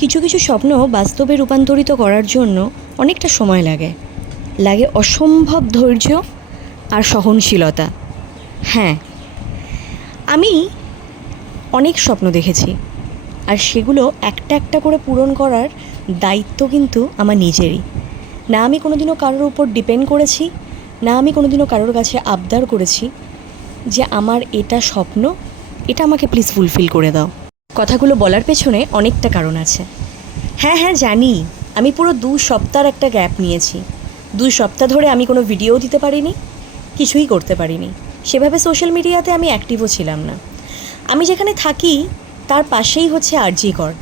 কিছু কিছু স্বপ্ন বাস্তবে রূপান্তরিত করার জন্য অনেকটা সময় লাগে, লাগে অসম্ভব ধৈর্য আর সহনশীলতা। হ্যাঁ, আমি অনেক স্বপ্ন দেখেছি, আর সেগুলো একটা একটা করে পূরণ করার দায়িত্ব কিন্তু আমার নিজেরই। না আমি কোনোদিনও কারোর উপর ডিপেন্ড করেছি, না আমি কোনোদিনও কারোর কাছে আবদার করেছি যে আমার এটা স্বপ্ন, এটা আমাকে প্লিজ ফুলফিল করে দাও। কথাগুলো বলার পেছনে অনেকটা কারণ আছে। হ্যাঁ জানি, আমি পুরো 2 সপ্তাহর একটা গ্যাপ নিয়েছি। 2 সপ্তাহ ধরে আমি কোনো ভিডিও দিতে পারিনি, কিছুই করতে পারিনি। সেভাবে সোশ্যাল মিডিয়াতে আমি অ্যাক্টিভও ছিলাম না। আমি যেখানে থাকি তার পাশেই হচ্ছে আরজি কর।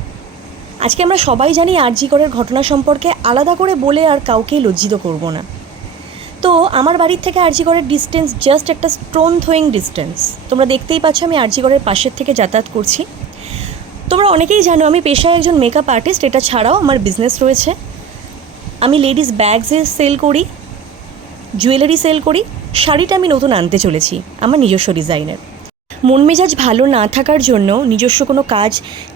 আজকে আমরা সবাই জানি আরজি করের ঘটনা সম্পর্কে, আলাদা করে বলে আর কাউকেই লজ্জিত করব না। তো আমার বাড়ির থেকে আরজি করের ডিস্টেন্স জাস্ট একটা স্টোন থ্রোয়িং ডিস্টেন্স। তোমরা দেখতেই পাচ্ছ আমি আরজি করের পাশের থেকে যাতায়াত করছি। তোমরা অনেকেই জানো আমি পেশায় একজন মেকআপ আর্টিস্ট। এটা ছাড়াও আমার বিজনেস রয়েছে। আমি লেডিস ব্যাগসে সেল করি, জুয়েলারি সেল করি। শাড়িটা আমি নতুন আনতে চলেছি আমার নিজস্ব ডিজাইনের। মন মেজাজ ভালো না থাকার জন্য, নিজস্ব কোনো কাজ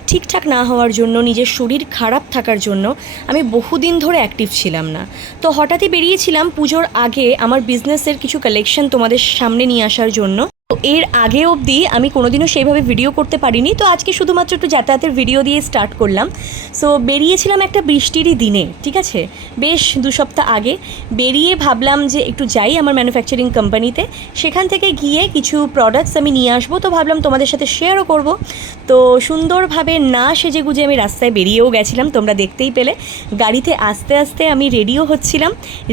ঠিকঠাক না হওয়ার জন্য, নিজের শরীর খারাপ থাকার জন্য আমি বহুদিন ধরে অ্যাক্টিভ ছিলাম না। তো হঠাৎই বেরিয়েছিলাম পুজোর আগে আমার বিজনেসের কিছু কালেকশন তোমাদের সামনে নিয়ে আসার জন্য। তো এর আগে অবধি আমি কোনোদিনও সেইভাবে ভিডিও করতে পারিনি। তো আজকে শুধুমাত্র একটু যাতায়াতের ভিডিও দিয়ে স্টার্ট করলাম। সো বেরিয়েছিলাম একটা বৃষ্টিরই দিনে, ঠিক আছে, বেশ 2 সপ্তাহ আগে। বেরিয়ে ভাবলাম যে একটু যাই আমার ম্যানুফ্যাকচারিং কোম্পানিতে, সেখান থেকে গিয়ে কিছু প্রোডাক্টস আমি নিয়ে আসবো। তো ভাবলাম তোমাদের সাথে শেয়ারও করব। তো সুন্দরভাবে না সেজে গুজে আমি রাস্তায় বেরিয়েও গেছিলাম, তোমরা দেখতেই পেলে। গাড়িতে আস্তে আস্তে আমি রেডিও হচ্ছিলাম।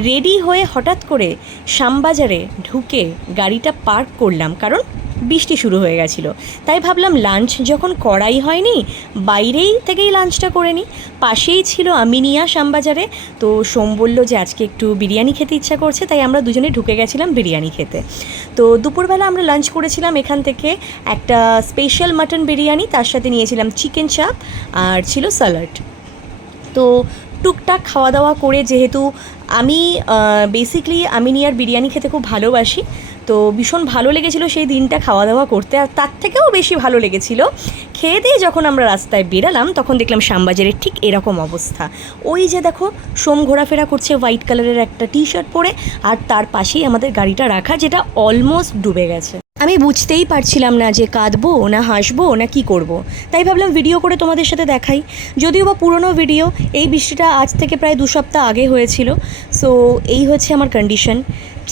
রেডি হয়ে হঠাৎ করে শ্যামবাজারে ঢুকে গাড়িটা পার্ক করলাম, কারণ বৃষ্টি শুরু হয়ে গেছিলো। তাই ভাবলাম লাঞ্চ যখন করাই হয়নি, বাইরেই থেকেই লাঞ্চটা করে নিই। পাশেই ছিল আমিনিয়া শ্যামবাজারে। তো সোম বলল যে আজকে একটু বিরিয়ানি খেতে ইচ্ছা করছে, তাই আমরা দুজনে ঢুকে গেছিলাম বিরিয়ানি খেতে। তো দুপুরবেলা আমরা লাঞ্চ করেছিলাম এখান থেকে একটা স্পেশাল মাটন বিরিয়ানি, তার সাথে নিয়েছিলাম চিকেন চাপ আর ছিল স্যালাড। তো টুকটাক খাওয়া দাওয়া করে, যেহেতু আমি বেসিক্যালি আমিনিয়ার বিরিয়ানি খেতে খুব ভালোবাসি, তো ভীষণ ভালো লেগেছিলো সেই দিনটা খাওয়া দাওয়া করতে। আর তার থেকেও বেশি ভালো লেগেছিলো খেয়ে দিয়ে যখন আমরা রাস্তায় বেরালাম, তখন দেখলাম শ্যামবাজারের ঠিক এরকম অবস্থা। ওই যে দেখো সোম ঘোরাফেরা করছে হোয়াইট কালারের একটা টি শার্ট পরে, আর তার পাশেই আমাদের গাড়িটা রাখা, যেটা অলমোস্ট ডুবে গেছে। আমি বুঝতেই পারছিলাম না যে কাঁদবো না হাসবো না কি করব। তাই ভাবলাম ভিডিও করে তোমাদের সাথে দেখাই, যদিও বা পুরনো ভিডিও। এই বৃষ্টিটা আজ থেকে প্রায় 2 সপ্তাহ আগে হয়েছিল। সো এই হচ্ছে আমার কন্ডিশন।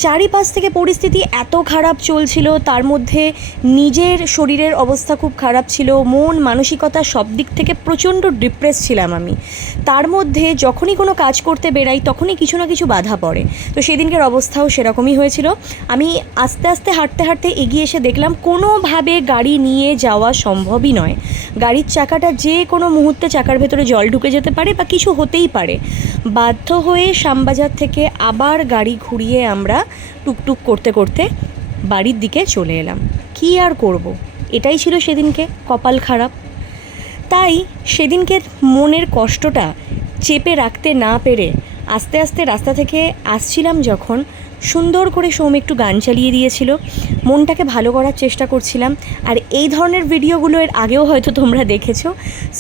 চারিপাশ থেকে পরিস্থিতি এত খারাপ চলছিল, তার মধ্যে নিজের শরীরের অবস্থা খুব খারাপ ছিল, মন মানসিকতা সব দিক থেকে প্রচণ্ড ডিপ্রেস ছিলাম আমি। তার মধ্যে যখনই কোনো কাজ করতে বেরাই তখনই কিছু না কিছু বাধা পড়ে। তো সেদিনকার অবস্থাও সেরকমই হয়েছিল। আমি আস্তে আস্তে হাঁটতে হাঁটতে এগিয়ে এসে দেখলাম কোনোভাবে গাড়ি নিয়ে যাওয়া সম্ভবই নয়। গাড়ির চাকাটা যে কোনো মুহূর্তে চাকার ভেতরে জল ঢুকে যেতে পারে বা কিছু হতেই পারে। বাধ্য হয়ে শ্যামবাজার থেকে আবার গাড়ি ঘুরিয়ে আমরা টুকটুক করতে করতে বাড়ির দিকে চলে এলাম। কী আর করব, এটাই ছিল সেদিনকে কপাল খারাপ। তাই সেদিনকে মনের কষ্টটা চেপে রাখতে না পেরে আস্তে আস্তে রাস্তা থেকে আসছিলাম যখন, সুন্দর করে সোম একটু গান চালিয়ে দিয়েছিল, মনটাকে ভালো করার চেষ্টা করছিলাম। আর এই ধরনের ভিডিওগুলো এর আগেও হয়তো তোমরা দেখেছো।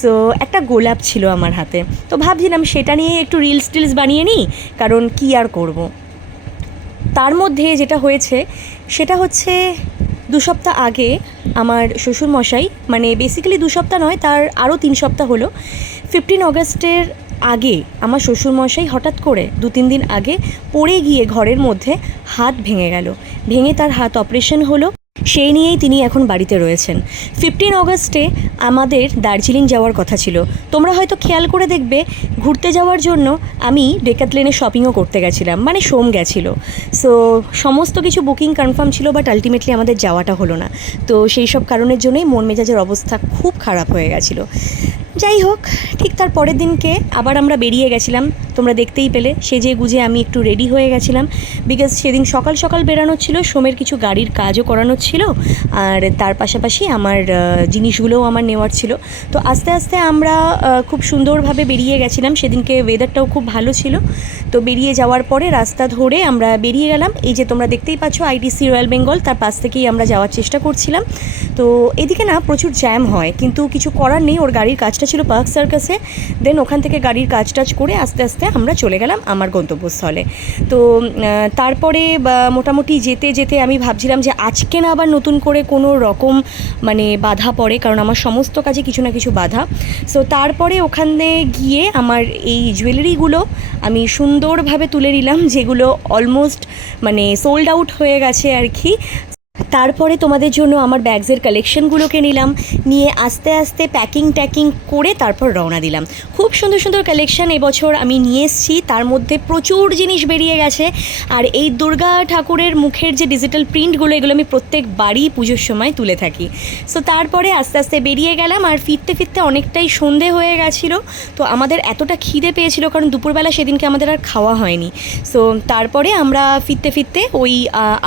সো একটা গোলাপ ছিল আমার হাতে, তো ভাবছিলাম সেটা নিয়ে একটু রিলস টিলস বানিয়ে নিই, কারণ কী আর করব। তার মধ্যে যেটা হয়েছে সেটা হচ্ছে 2 সপ্তাহ আগে আমার শ্বশুরমশাই, মানে বেসিক্যালি 2 সপ্তাহ নয়, তার আরও 3 সপ্তাহ হলো, 15 অগস্টের আগে আমার শ্বশুরমশাই হঠাৎ করে 2-3 দিন আগে পড়ে গিয়ে ঘরের মধ্যে হাত ভেঙে গেল। ভেঙে তার হাত অপারেশন হলো, সেই নিয়েই তিনি এখন বাড়িতে রয়েছেন। 15 অগস্টে আমাদের দার্জিলিং যাওয়ার কথা ছিল। তোমরা হয়তো খেয়াল করে দেখবে ঘুরতে যাওয়ার জন্য আমি ডেকাথলেনে শপিংও করতে গেছিলাম, মানে সোম গেছিলো। সো সমস্ত কিছু বুকিং কনফার্ম ছিল, বাট আলটিমেটলি আমাদের যাওয়াটা হলো না। তো সেই সব কারণের জন্যই মন মেজাজের অবস্থা খুব খারাপ হয়ে গেছিলো। যাই হোক, ঠিক তার পরের দিনকে আবার আমরা বেরিয়ে গেছিলাম। তোমরা দেখতেই পেলে, সেজে গুজে আমি একটু রেডি হয়ে গেছিলাম, বিকজ সেদিন সকাল সকাল বেরানোর ছিল, সোমের কিছু গাড়ির কাজও করানোর ছিল, আর তার পাশাপাশি আমার জিনিসগুলোও আমার নেওয়ার ছিল। তো আস্তে আস্তে আমরা খুব সুন্দরভাবে বেরিয়ে গেছিলাম। সেদিনকে ওয়েদারটাও খুব ভালো ছিল। তো বেরিয়ে যাওয়ার পরে রাস্তা ধরে আমরা বেরিয়ে গেলাম। এই যে তোমরা দেখতেই পাচ্ছ আইটিসি রয়্যাল বেঙ্গল, তার পাশ থেকেই আমরা যাওয়ার চেষ্টা করছিলাম। তো এদিকে না প্রচুর জ্যাম হয়, কিন্তু কিছু করার নেই, ওর গাড়ির কাজটা ছিল পার্ক সার্কাসে। দেন ওখান থেকে গাড়ির কাজ টাজ করে আস্তে আস্তে আমরা চলে গেলাম আমার গন্তব্যস্থলে। তো তারপরে মোটামুটি যেতে যেতে আমি ভাবছিলাম যে আজকে না আবার নতুন করে কোনো রকম মানে বাধা পড়ে, কারণ আমার সমস্ত কাজে কিছু না কিছু বাধা। সো তারপরে ওখানে গিয়ে আমার এই জুয়েলারিগুলো আমি সুন্দরভাবে তুলে নিলাম, যেগুলো অলমোস্ট মানে সোল্ড আউট হয়ে গেছে আর কি। তারপরে তোমাদের জন্য আমার ব্যাগসের কালেকশনগুলোকে নিলাম, নিয়ে আস্তে আস্তে প্যাকিং ট্যাকিং করে তারপর রওনা দিলাম। খুব সুন্দর সুন্দর কালেকশান এবছর আমি নিয়ে এসেছি, তার মধ্যে প্রচুর জিনিস বেরিয়ে গেছে। আর এই দুর্গা ঠাকুরের মুখের যে ডিজিটাল প্রিন্টগুলো, এগুলো আমি প্রত্যেকবারই পুজোর সময় তুলে থাকি। সো তারপরে আস্তে আস্তে বেরিয়ে গেলাম, আর ফিরতে ফিরতে অনেকটাই সন্ধে হয়ে গেছিলো। তো আমাদের এতটা খিদে পেয়েছিল, কারণ দুপুরবেলা সেদিনকে আমাদের আর খাওয়া হয়নি। সো তারপরে আমরা ফিরতে ফিরতে ওই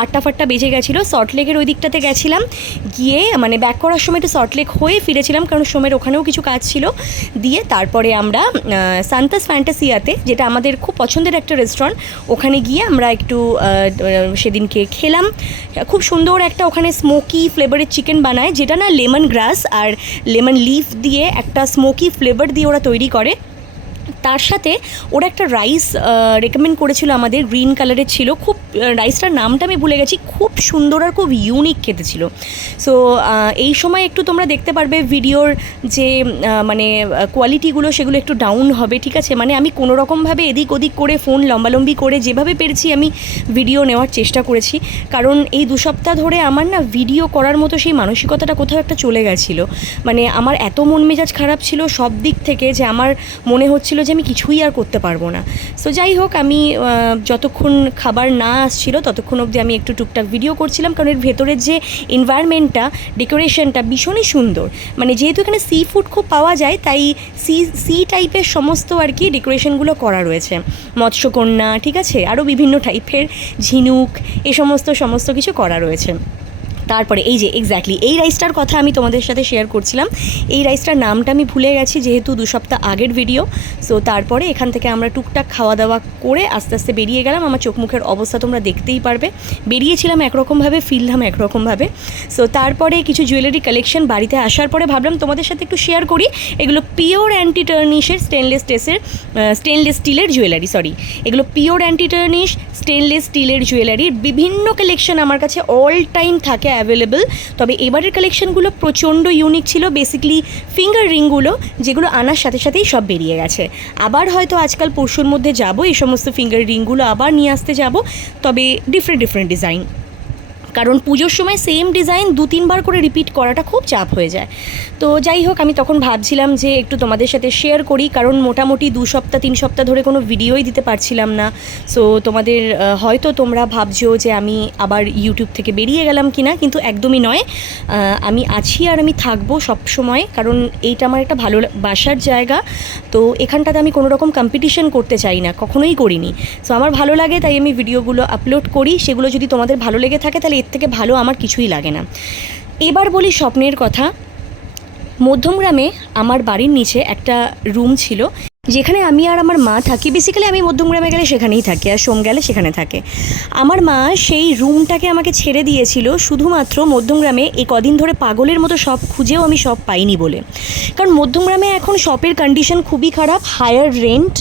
8টা বেজে গেছিলো। সল্টলেকের ওই দিকটাতে গেছিলাম, গিয়ে মানে ব্যাক করার সময় একটু সল্টলেক হয়ে ফিরেছিলাম, কারণ সোমের ওখানেও কিছু কাজ ছিল। দিয়ে তারপরে আমরা সান্তাস ফ্যান্টাসিয়াতে, যেটা আমাদের খুব পছন্দের একটা রেস্টুরেন্ট, ওখানে গিয়ে আমরা একটু সেদিনকে খেলাম। খুব সুন্দর একটা ওখানে স্মোকি ফ্লেভারের চিকেন বানায়, যেটা না লেমন গ্রাস আর লেমন লিফ দিয়ে একটা স্মোকি ফ্লেভার দিয়ে ওরা তৈরি করে। তার সাথে ওরা একটা রাইস রেকমেন্ড করেছিল আমাদের, গ্রিন কালারের ছিল, খুব রাইসটার নামটা আমি ভুলে গেছি, খুব সুন্দর আর খুব ইউনিক খেতে ছিল। সো এই সময় একটু তোমরা দেখতে পারবে ভিডিওর যে মানে কোয়ালিটিগুলো, সেগুলো একটু ডাউন হবে, ঠিক আছে? মানে আমি কোনো রকমভাবে এদিক ওদিক করে ফোন লম্বালম্বি করে যেভাবে পেরেছি আমি ভিডিও নেওয়ার চেষ্টা করেছি, কারণ এই 2 সপ্তাহ ধরে আমার না ভিডিও করার মতো সেই মানসিকতাটা কোথাও একটা চলে গেছিলো। মানে আমার এত মন মেজাজ খারাপ ছিল সব দিক থেকে, যে আমার মনে হচ্ছিল যে আমি কিছুই আর করতে পারবো না। সো যাই হোক, আমি যতক্ষণ খাবার না আসছিল ততক্ষণ অবধি আমি একটু টুকটাক ভিডিও করছিলাম, কারণ এর ভেতরের যে এনভায়রনমেন্টটা, ডেকোরেশনটা ভীষণই সুন্দর। মানে যেহেতু এখানে সি ফুড খুব পাওয়া যায়, তাই সি টাইপের সমস্ত আর কি ডেকোরেশনগুলো করা রয়েছে, মৎস্যকন্যা, ঠিক আছে, আরও বিভিন্ন টাইপের ঝিনুক, এ সমস্ত কিছু করা রয়েছে। তারপরে এই যে এক্স্যাক্টলি এই রাইসটার কথা আমি তোমাদের সাথে শেয়ার করছিলাম। এই রাইসটার নামটা আমি ভুলে গেছি, যেহেতু 2 সপ্তাহ আগের ভিডিও। সো তারপরে এখান থেকে আমরা টুকটাক খাওয়া দাওয়া করে আস্তে আস্তে বেরিয়ে গেলাম। আমার চোখ মুখের অবস্থা তোমরা দেখতেই পারবে, বেরিয়েছিলাম একরকমভাবে, ফিরলাম একরকমভাবে। সো তারপরে কিছু জুয়েলারি কালেকশন বাড়িতে আসার পরে ভাবলাম তোমাদের সাথে একটু শেয়ার করি। এগুলো পিওর অ্যান্টি টার্নিশের স্টেনলেস স্টিলের জুয়েলারি, এগুলো পিওর অ্যান্টি টার্নিশ স্টেনলেস স্টিলের জুয়েলারির বিভিন্ন কালেকশন আমার কাছে অল টাইম থাকে অ্যাভেলেবল। তবে এবারের কালেকশনগুলো প্রচণ্ড ইউনিক ছিল, বেসিক্যালি ফিঙ্গার রিংগুলো, যেগুলো আনার সাথে সাথেই সব বেরিয়ে গেছে। আবার হয়তো আজকাল পরশুর মধ্যে যাব, এই সমস্ত ফিঙ্গার রিংগুলো আবার নিয়ে আসতে যাব, তবে ডিফারেন্ট ডিজাইন, কারণ পুজোর সময় সেম ডিজাইন 2-3 বার করে রিপিট করাটা খুব চাপ হয়ে যায়। তো যাই হোক, আমি তখন ভাবছিলাম যে একটু তোমাদের সাথে শেয়ার করি, কারণ মোটামুটি 2 সপ্তাহ 3 সপ্তাহ ধরে কোনো ভিডিওই দিতে পারছিলাম না। সো তোমাদের হয়তো তোমরা ভাবছো যে আমি আবার ইউটিউব থেকে বেরিয়ে গেলাম কি না, কিন্তু একদমই নয়। আমি আছি আর আমি থাকবো সব সময়, কারণ এইটা আমার একটা ভালোবাসার জায়গা। তো এখানটাতে আমি কোনো রকম কম্পিটিশন করতে চাই না, কখনোই করিনি। সো আমার ভালো লাগে, তাই আমি ভিডিওগুলো আপলোড করি। সেগুলো যদি তোমাদের ভালো লেগে থাকে, তাহলে এর থেকে ভালো আমার কিছুই লাগে না। এবার বলি স্বপ্নের কথা। মধ্যমগ্রামে আমার বাড়ির নিচে একটা রুম ছিল, যেখানে আমি আর আমার মা থাকি। বেসিক্যালি আমি মধ্যমগ্রামে গেলে সেখানেই থাকি, আর সোম গেলে সেখানে থাকে। আমার মা সেই রুমটাকে আমাকে ছেড়ে দিয়েছিল শুধুমাত্র মধ্যমগ্রামে এই কদিন ধরে পাগলের মতো সব খুঁজেও আমি সব পাইনি বলে। কারণ মধ্যমগ্রামে এখন শপের কন্ডিশন খুবই খারাপ, হায়ার রেন্ট।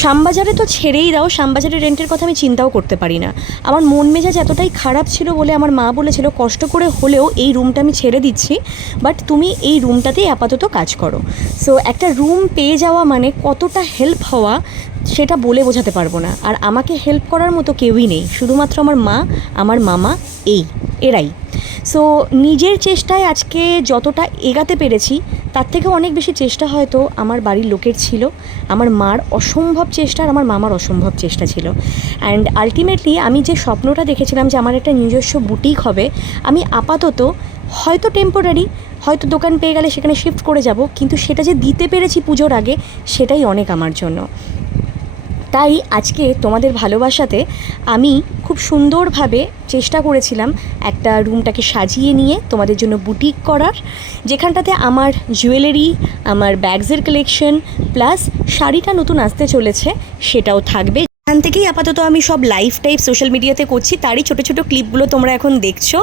শ্যামবাজারে তো ছেড়েই দাও, শ্যামবাজারের রেন্টের কথা আমি চিন্তাও করতে পারি না। আমার মন মেজাজ এতটাই খারাপ ছিল বলে আমার মা বলেছিল কষ্ট করে হলেও এই রুমটা আমি ছেড়ে দিচ্ছি, বাট তুমি এই রুমটাতেই আপাতত কাজ করো। সো একটা রুম পেয়ে যাওয়া মানে কতটা হেল্প হওয়া, সেটা বলে বোঝাতে পারবো না। আর আমাকে হেল্প করার মতো কেউই নেই, শুধুমাত্র আমার মা, আমার মামা, এরাই। সো নিজের চেষ্টায় আজকে যতটা এগাতে পেরেছি, তার থেকেও অনেক বেশি চেষ্টা হয়তো আমার বাড়ির লোকের ছিল। আমার মার অসম্ভব চেষ্টা আর আমার মামার অসম্ভব চেষ্টা ছিল। অ্যান্ড আলটিমেটলি আমি যে স্বপ্নটা দেখেছিলাম যে আমার একটা নিজস্ব বুটিক হবে, আমি আপাতত হয়তো টেম্পোরারি, হয়তো দোকান পেয়ে গেলে সেখানে শিফট করে যাব, কিন্তু সেটা যে দিতে পেরেছি পুজোর আগে, সেটাই অনেক আমার জন্য। তাই আজকে তোমাদের ভালোবাসাতে আমি খুব সুন্দরভাবে চেষ্টা করেছিলাম একটা রুমটাকে সাজিয়ে নিয়ে তোমাদের জন্য বুটিক করার, যেখানটাতে আমার জুয়েলারি, আমার ব্যাগসের কালেকশন প্লাস শাড়িটা নতুন আসতে চলেছে সেটাও থাকবে। এখান থেকেই আপাতত আমি সব লাইভ টাইপ সোশ্যাল মিডিয়াতে করছি, তারই ছোটো ছোটো ক্লিপগুলো তোমরা এখন দেখছো।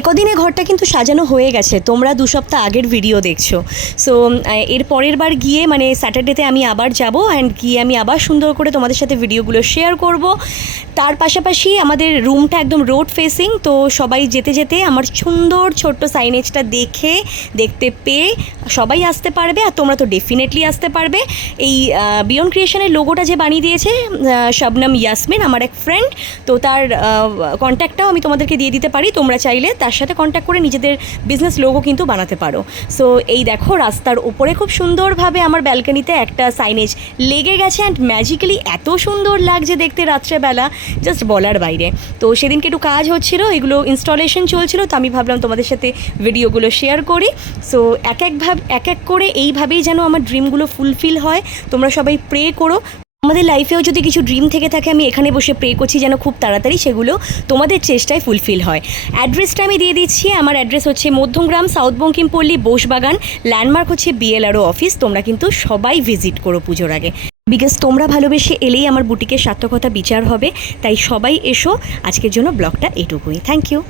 একদিনে ঘরটা কিন্তু সাজানো হয়ে গেছে, তোমরা 2 সপ্তাহ আগের ভিডিও দেখছো। সো এর পরের বার গিয়ে মানে স্যাটারডেতে আমি আবার যাব, অ্যান্ড গিয়ে আমি আবার সুন্দর করে তোমাদের সাথে ভিডিওগুলো শেয়ার করব। তার পাশাপাশি আমাদের রুমটা একদম রোড ফেসিং, তো সবাই যেতে যেতে আমার সুন্দর ছোট্ট সাইনেজটা দেখতে পেয়ে সবাই আসতে পারবে, আর তোমরা তো ডেফিনেটলি আসতে পারবে। এই বিয়ন্ড ক্রিয়েশনের লোগোটা যে বানিয়ে দিয়েছে শবনম ইয়াসমিন, আমার এক ফ্রেন্ড, তো তার কন্ট্যাক্টটাও আমি তোমাদেরকে দিয়ে দিতে পারি, তোমরা চাইলে তার সাথে কন্ট্যাক্ট করে নিজেদের বিজনেস লোগো কিন্তু বানাতে পারো। সো এই দেখো রাস্তার ওপরে খুব সুন্দরভাবে আমার ব্যালকনিতে একটা সাইনেজ লেগে গেছে, অ্যান্ড ম্যাজিক্যালি এত সুন্দর লাগছে দেখতে রাত্রেবেলা, জাস্ট বলার বাইরে। তো সেদিনকে একটু কাজ হচ্ছিলো, এগুলো ইনস্টলেশন চলছিলো, তো আমি ভাবলাম তোমাদের সাথে ভিডিওগুলো শেয়ার করি। সো এক এক করে এইভাবেই যেন আমার ড্রিমগুলো ফুলফিল হয়। তোমরা সবাই প্রে করো, আমাদের লাইফেও যদি কিছু ড্রিম থেকে থাকে, আমি এখানে বসে প্রে করছি যেন খুব তাড়াতাড়ি সেগুলো তোমাদের চেষ্টায় ফুলফিল হয়। অ্যাড্রেসটা আমি দিয়ে দিচ্ছি। আমার অ্যাড্রেস হচ্ছে মধ্যমগ্রাম, সাউথ বঙ্কিমপল্লী, বোসবাগান। ল্যান্ডমার্ক হচ্ছে BLRO অফিস। তোমরা কিন্তু সবাই ভিজিট করো পুজোর আগে, বিকজ তোমরা ভালোবেসে এলেই আমার বুটিকের সার্থকতা বিচার হবে। তাই সবাই এসো। আজকের জন্য ব্লগটা এটুকুই। Thank you.